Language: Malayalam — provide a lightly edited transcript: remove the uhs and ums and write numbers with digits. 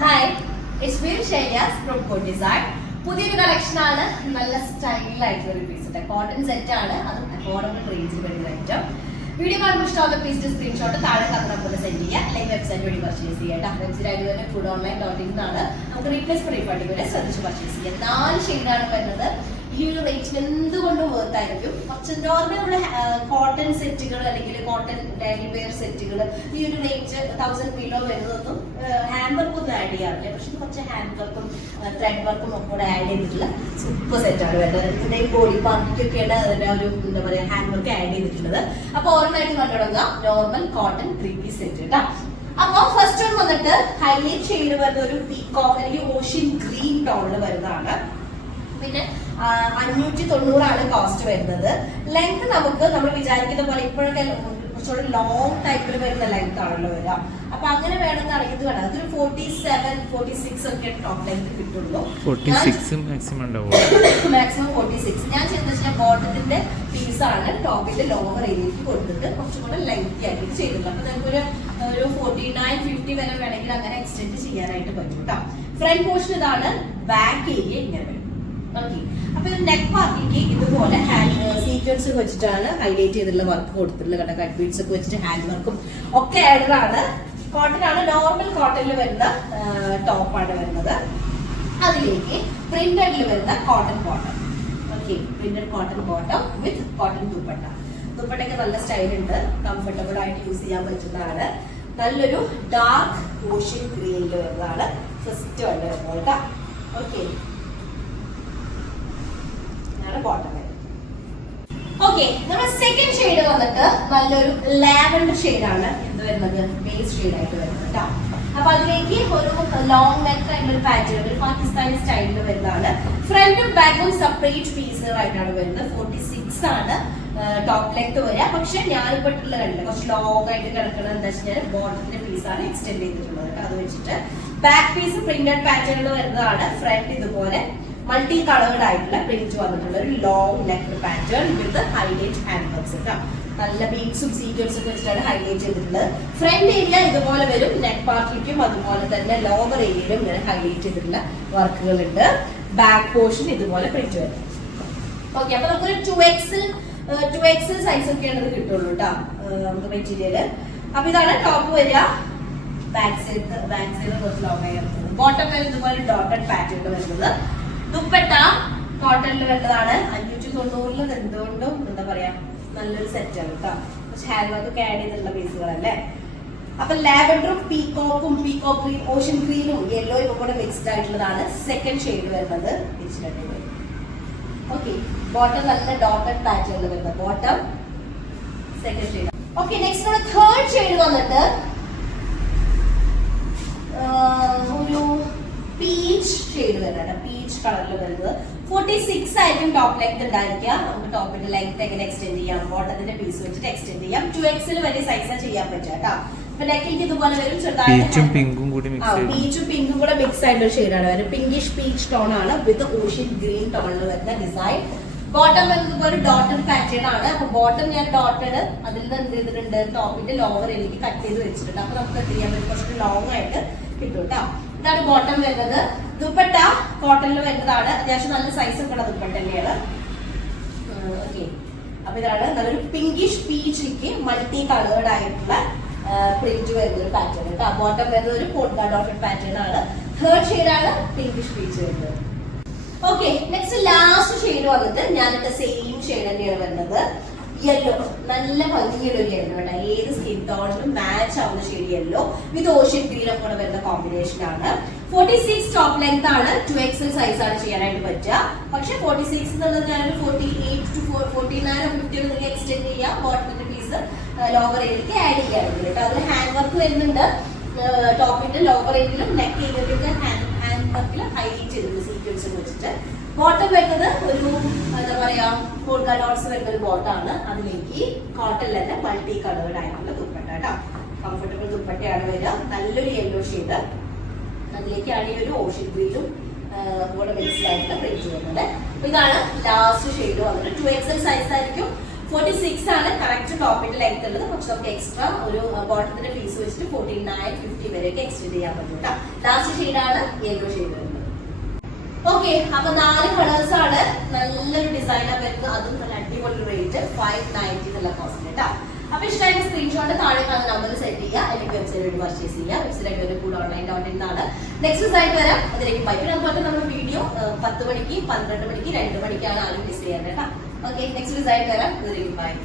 Hi, it's me Shailyas from Code Design. പുതിയൊരു കളക്ഷൻ ആണ്. നല്ല സ്റ്റൈലായിട്ടുള്ള ഒരു പീസ് ഉണ്ട്. കോട്ടൺ സെറ്റ് ആണ്. അതും അഫോർഡബിൾ റേഞ്ചിൽ വരുന്ന ഐറ്റം. വീഡിയോ കാണുമ്പോൾ ഇഷ്ടമുള്ള പീസ് സ്ക്രീൻഷോട്ട് താഴെ നമ്പർ സെൻഡ് ചെയ്യുക, അല്ലെങ്കിൽ വെബ്സൈറ്റ് വഴി പർച്ചേസ് ചെയ്യുക. വെബ്സൈറ്റ് ഐഡി തന്നെ foodonline.in എന്നാണ്. നമുക്ക് റീപ്ലേസ് റീഫണ്ട് വരെ ശ്രദ്ധിച്ച് പർച്ചേസ് ചെയ്യുക. 4 ഷെയ്ഡാണ് വരുന്നത്. ഈ ഒരു റേറ്റിന് എന്തുകൊണ്ടും വർത്തായിരിക്കും. കുറച്ച് നോർമൽ നമ്മുടെ കോട്ടൺ സെറ്റുകൾ അല്ലെങ്കിൽ കോട്ടൺ ഡെയിലി വെയർ സെറ്റുകൾ ഈ ഒരു റേഞ്ച് 1000 കിലോ വരുന്നതൊന്നും ഹാൻഡ് വർക്ക് ഒന്നും ആഡ് ചെയ്യാറില്ല. പക്ഷെ കുറച്ച് ഹാൻഡ് വർക്കും ത്രെഡ് വർക്കും ഒക്കെ കൂടെ ആഡ് ചെയ്തിട്ടുള്ള സൂപ്പർ സെറ്റാണ് വരുന്നത്. ഇതിന്റെ ബോഡി പാർട്ടിക്കൊക്കെയാണ് അതിന്റെ ഒരു എന്താ പറയുക ഹാൻഡ് വർക്ക് ആഡ് ചെയ്തിട്ടുള്ളത്. അപ്പൊ ഓരോന്നായിട്ട് കണ്ടുടങ്ങാം. നോർമൽ കോട്ടൺ 3 പീസ് സെറ്റ് കേട്ടോ. അപ്പൊ ഫസ്റ്റ് വൺ വന്നിട്ട് ഹൈലൈറ്റ് ഷെയ്ഡ് വരുന്ന ഒരു പീകോക്ക് അല്ലെങ്കിൽ ഓഷ്യൻ ഗ്രീൻ ടോണിൽ വരുന്നതാണ്. പിന്നെ 590 കോസ്റ്റ് വരുന്നത്. ലെങ്ത് നമുക്ക് നമ്മൾ വിചാരിക്കുന്ന പോലെ ഇപ്പോഴൊക്കെ കുറച്ചുകൂടെ ലോങ് ടൈപ്പിൽ വരുന്ന ലെങ്ത് ആണല്ലോ വരിക. അപ്പൊ അങ്ങനെ വേണമെന്നാണെങ്കിൽ ഇത് വേണം. അതൊരു 47, 46 ഒക്കെ ടോപ്പ് ലെങ്ത് കിട്ടുള്ളൂ. 46 മാക്സിമം 46. ഞാൻ ചെയ്തെന്ന് ബോട്ടത്തിന്റെ പീസാണ് ടോപ്പിന്റെ ലോവർ ഏരിയക്ക് കൊടുത്തിട്ട് കുറച്ചുകൂടെ ലെങ്തി ആയിട്ട് ചെയ്തിട്ടുണ്ട്. അപ്പൊ നമുക്കൊരു 49, 50 വരെ വേണമെങ്കിൽ അങ്ങനെ എക്സ്റ്റെൻഡ് ചെയ്യാനായിട്ട് പറ്റും കേട്ടോ. ഫ്രണ്ട് പോർഷൻ ഇതാണ്. ബാക്ക് ഏരിയ ഇങ്ങനെ വരും. അപ്പൊ ഇത് നെക്ക് പാർട്ടിക്ക് ഇതുപോലെ ഹാൻഡ് സീക്വൻസ് വെച്ചിട്ടാണ് ഹൈലൈറ്റ് ചെയ്തിട്ടുള്ള വർക്ക് കൊടുത്തിട്ടുള്ളത്. കണ്ട കട്ട് ബീഡ്സ് ഒക്കെ വെച്ചിട്ട് ഹാൻഡ് വർക്കും ഒക്കെ ആഡ് ആണ്. കോട്ടൺ ആണ്. നോർമൽ കോട്ടണിൽ വരുന്ന ടോപ്പാണ് വരുന്നത്. അതിലേക്ക് പ്രിന്റഡിൽ വരുന്ന cotton bottom. Okay, printed cotton bottom with cotton dupatta. ദുപ്പട്ടയ്ക്ക് നല്ല സ്റ്റൈൽ ഉണ്ട്. കംഫർട്ടബിൾ ആയിട്ട് യൂസ് ചെയ്യാൻ പറ്റുന്നതാണ്. നല്ലൊരു ഡാർക്ക് ഓഷ്യൻ ഗ്രീനിൽ വരുന്നതാണ് ഫസ്റ്റ് വരുന്നത് കേട്ടോ. ഓക്കെ, ഓക്കെ, നമ്മുടെ സെക്കൻഡ് ഷെയ്ഡ് വന്നിട്ട് നല്ലൊരു ലാവൻഡർ ഷെയ്ഡാണ് എന്ത് വരുന്നത്, ബേസ് ഷെയ്ഡ് ആയിട്ട് വരുന്നത് കേട്ടോ. അപ്പൊ അതിലേക്ക് ഒരു ലോങ് നെക്ക് ആയിട്ടുള്ള ഒരു പാറ്റേൺ, ഒരു പാകിസ്ഥാനി സ്റ്റൈലിൽ വരുന്നതാണ്. ഫ്രണ്ടും ബാക്കും സെപ്പറേറ്റ് പീസുകളായിട്ടാണ് വരുന്നത്. 46 ആണ് ടോപ്പ് ലെങ്ത് വരിക. പക്ഷെ ഞാനിപ്പോ ഇട്ടുള്ള കണ്ടില്ല, കുറച്ച് ലോങ് ആയിട്ട് കിടക്കുന്നത് എന്താ വെച്ചാൽ ബോട്ടത്തിന്റെ പീസാണ് എക്സ്റ്റെൻഡ് ചെയ്തിട്ടുള്ളത്. അത് വെച്ചിട്ട് ബാക്ക് പീസ് പ്രിന്റഡ് പാറ്റേണിൽ വരുന്നതാണ്. ഫ്രണ്ട് ഇതുപോലെ മൾട്ടി കളേർഡ് ആയിട്ടുള്ള പ്രിന്റ് വന്നിട്ടുള്ള ഒരു ലോങ് നെക്ക് പാറ്റേൺ വിത്ത് ഹൈലൈറ്റ് ഹാൻഡ് വർക്ക്സ് കേട്ടോ. നല്ല ബീഡ്സും സീക്വൻസും വെച്ചിട്ടാണ് ഹൈലൈറ്റ് ചെയ്തിട്ടുള്ളത്. ഫ്രണ്ട് ഏരിയ ഇതുപോലെ വരും. നെക്ക് പാർട്ടിക്കും അതുപോലെ തന്നെ ലോവർ ഏരിയയിലും ഇങ്ങനെ ഹൈലൈറ്റ് ചെയ്തിട്ടുള്ള വർക്കുകൾ ഉണ്ട്. ബാക്ക് പോർഷൻ ഇതുപോലെ പ്രിന്റ് വരും. ഓക്കെ, അപ്പൊ നമുക്കൊരു 2XL സൈസ് ഒക്കെയാണ് ഇത് കിട്ടുള്ളൂ കേട്ടോ നമുക്ക് മെറ്റീരിയല്. അപ്പൊ ഇതാണ് ടോപ്പ് വരിക. ബാക്ക് സൈഡ് കുറച്ച് ലോങ് ആയി പോകും. ബോട്ടം വരെ ഇതുപോലെ ഡോട്ടഡ് പാറ്റേൺ വരുന്നത്. ദുപ്പട്ട കോട്ടണിൽ വരുന്നതാണ്. 590 എന്തുകൊണ്ടും എന്താ പറയാ നല്ലൊരു സെറ്റാണ് കേട്ടോ. പക്ഷെ ഹാൻഡ് വർക്ക് ഒക്കെ ആഡ് ചെയ്തിട്ടുള്ള പീസുകളല്ലേ. അപ്പൊ ലാവൻഡറും പീകോക്കും പീകോക്ക് ഗ്രീൻ, ഓഷ്യൻ ഗ്രീനും യെല്ലോയും കൂടെ മിക്സ്ഡ് ആയിട്ടുള്ളതാണ് സെക്കൻഡ് ഷെയ്ഡ് വരുന്നത്. ഓക്കെ, ബോട്ടം നല്ല ഡോട്ടഡ് പാറ്റേണിൽ വരുന്നത്. Bottom second shade. Okay, next നമ്മുടെ തേർഡ് ഷെയ്ഡ് വന്നിട്ട് ഒരു പീച്ച് ഷെയ്ഡ് വരുന്നത്. പീച്ച് കളറിൽ വരുന്നത്. 46 ആയിരിക്കും ടോപ്പ് ലെങ്ത് ഉണ്ടായിരിക്കുക. നമുക്ക് ടോപ്പിന്റെ ലെങ്ത് എങ്ങനെ എക്സ്റ്റെൻഡ് ചെയ്യാം, ബോട്ടത്തിന്റെ പീസ് വെച്ചിട്ട് എക്സ്റ്റെൻഡ് ചെയ്യാം. 2XL വരെ സൈസ് ചെയ്യാൻ പറ്റുക കേട്ടോ. അപ്പൊ നെക്കിലേക്ക് ഇതുപോലെ വരും. പീച്ചും പിങ്കും കൂടി മിക്സ് ആയിട്ടുള്ള ഷെയ്ഡാണ് വരുന്നത്. പിങ്കിഷ് പീച്ച് ടോൺ ആണ് വിത്ത് ഓഷ്യൻ ഗ്രീൻ ടോണിൽ വരുന്ന ഡിസൈൻ. ബോട്ടം വരുന്നത് പോലെ ഡോട്ടഡ് പാറ്റേൺ ആണ്. അപ്പൊ ബോട്ടം ഞാൻ ഡോട്ടഡ് അതിൽ നിന്ന് എന്ത് ചെയ്തിട്ടുണ്ട്, ടോപ്പിന്റെ ലോവർ എനിക്ക് കട്ട് ചെയ്ത് വെച്ചിട്ടുണ്ട്. അപ്പൊ നമുക്ക് എന്ത് ചെയ്യാൻ പറ്റും, കുറച്ച് ലോങ് ആയിട്ട് കിട്ടും കേട്ടോ. ഇതാണ് ബോട്ടം വരുന്നത്. ദുപ്പട്ട കോട്ടണിൽ വരുന്നതാണ്. അത്യാവശ്യം നല്ല സൈസ് ഒക്കെ ഉള്ള ദുപ്പട്ട തന്നെയാണ്. ഓക്കെ, അപ്പൊ ഇതാണ് നല്ലൊരു പിങ്കിഷ് പീച്ചിലേക്ക് മൾട്ടി കളേർഡ് ആയിട്ടുള്ള പ്രിന്റ് വരുന്ന ഒരു പാറ്റേൺ കേട്ടോ. ബോട്ടം വരുന്നത് ഒരു പോൾക്ക ഡോട്ടഡ് പാറ്റേൺ ആണ്. തേർഡ് ഷെയ്ഡാണ് പിങ്കിഷ് പീച്ച് വരുന്നത്. ഓക്കെ, നെക്സ്റ്റ് ലാസ്റ്റ് ഷെയ്ഡ് വന്നിട്ട് ഞാനിട്ട് സെയിം ഷെയ്ഡ് തന്നെയാണ് വരുന്നത്. യെല്ലോ, നല്ല ഭംഗിയുള്ള ഒരു യെല്ലോ കേട്ടോ. ഏത് സ്കിൻ ടോണിലും മാച്ച് ആവുന്ന ഷെയ്ഡ് യെല്ലോ വിത്ത് ഓഷ്യൻ ഗ്രീൻ ഒക്കെ വരുന്ന കോമ്പിനേഷൻ ആണ്. 46 ടോപ്പ് ലെങ്ത് ആണ്. 2XL സൈസ് ആണ് ചെയ്യാനായിട്ട് പറ്റുക. പക്ഷെ 46 എന്നുള്ളത് ഞാനൊരു 48 to 49 or 50 നിങ്ങൾക്ക് എക്സ്റ്റെൻഡ് ചെയ്യാം. ബോട്ടത്തിന്റെ പീസ് ലോവർ ഏരിയയിലേക്ക് ആഡ് ചെയ്യാറുണ്ട് കേട്ടോ. അതിൽ ഹാൻഡ് വർക്ക് വരുന്നുണ്ട്. ടോപ്പിന്റെ ലോവർ ഏരിയയിലും നെക്ക് ഏരിയയിലൊക്കെ ഹാൻഡ് വർക്കിൽ ഹൈലൈറ്റ് ചെയ്തിട്ടുണ്ട് സീക്വൻസ് വെച്ചിട്ട്. ബോട്ടം വരുന്നത് ഒരു എന്താ പറയാ പോൾക്ക ഡോട്ട്സ് വരുന്ന ഒരു ബോട്ടാണ്. അതിലേക്ക് കോട്ടൺ തന്നെ മൾട്ടി കളേർഡ് ആയിട്ടുള്ള ദുപ്പട്ട കേട്ടോ. കംഫർട്ടബിൾ ദുപ്പട്ടയാണ് വരിക. നല്ലൊരു യെല്ലോ ഷെയ്ഡ്. അതിലേക്കാണ് ഈ ഒരു ഓഷ്യൻ ഗ്രീനും കൂടെ മിക്സ്ഡ് ആയിട്ടുള്ള പ്രിന്റ് വരുന്നത്. അപ്പൊ ഇതാണ് ലാസ്റ്റ് ഷെയ്ഡ് വന്നിട്ട്. 2XL സൈസ് ആയിരിക്കും. 46 ആണ് കറക്റ്റ് ടോപ്പിന്റെ ലെങ്ത് ഉള്ളത്. പക്ഷെ നമുക്ക് എക്സ്ട്രാ ഒരു ബോട്ടത്തിന്റെ പീസ് വെച്ചിട്ട് 49-50 വരെയൊക്കെ എക്സ്റ്റെൻഡ് ചെയ്യാൻ പറ്റും കേട്ടോ. ലാസ്റ്റ് ഷെയ്ഡാണ് യെല്ലോ ഷെയ്ഡ് വരുന്നത്. ഓക്കെ, അപ്പൊ 4 കളേഴ്സ് ആണ്. നല്ലൊരു ഡിസൈനാണ് വരുന്നത്, അതും നല്ല അടിപൊളി റേറ്റ് 590 എന്നുള്ള കോസ്റ്റ് കേട്ടോ. അപ്പൊ ഇഷ്ടമായിട്ട് സ്ക്രീൻഷോട്ട് താഴെ കാണുന്ന നമ്പർ സെറ്റ് ചെയ്യുക, അല്ലെങ്കിൽ വെബ്സൈറ്റ് പർച്ചേസ് ചെയ്യുക. വെബ്സൈറ്റ് കൂടെ ഓൺലൈൻ ആണ്. നെക്സ്റ്റ് ഡിസൈൻ വരാം, അതിലേക്ക് പോയി. പിന്നെ അതുപോലെ നമ്മുടെ വീഡിയോ 10 മണിക്ക്, 12 മണിക്ക്, 2 മണിക്കാണ് ആരും മിസ് ചെയ്യാൻ കേട്ടോ. ഓക്കെ, നെക്സ്റ്റ് ഡിസൈൻ വരാം, അതിലേക്ക് പോയി.